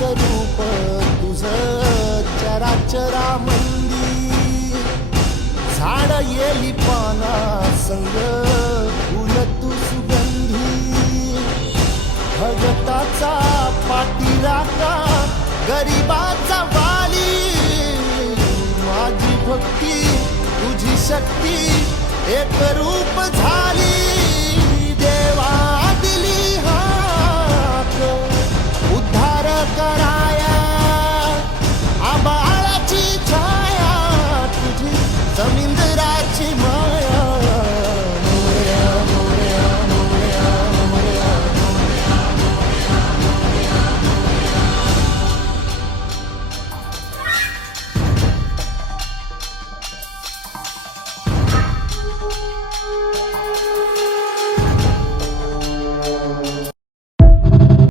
स्वरूप तुझं चराचरामंदी झाड येली पाना संग फुल तू सुगंधी भगताचा पाठीराखा गरिबाचा वाली माझी भक्ती तुझी शक्ती एक रूप झाली।